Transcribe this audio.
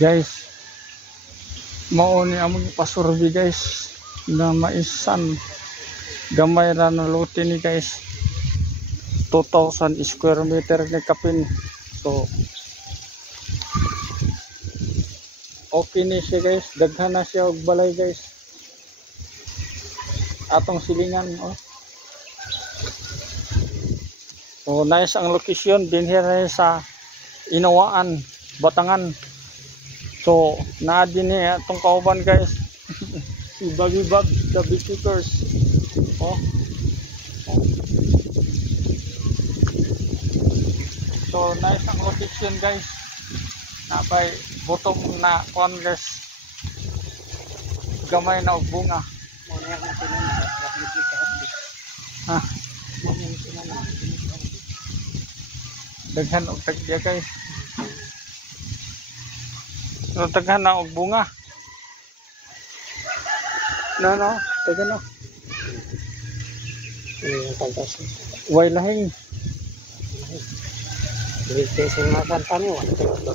Guys, mao ni among pasurvey guys na maisan gamay ra na lote ni guys. 2,000 square meter ni kapin. So okay ni siya guys, daghan na siya og balay guys. Atong silingan oh. So nice ang location din here sa Inawaan, Batangan. So naa din ni atong kauban guys. Si Bobby Bob the Beekeepers. Oh. So nice ang location guys. Napay bottom na kuan guys. Gamay na og bunga. Ha. Daghan og tagya guys. So daghan na og bunga. No, daghan na. Way lahing. Dito sa mga kantani, wala.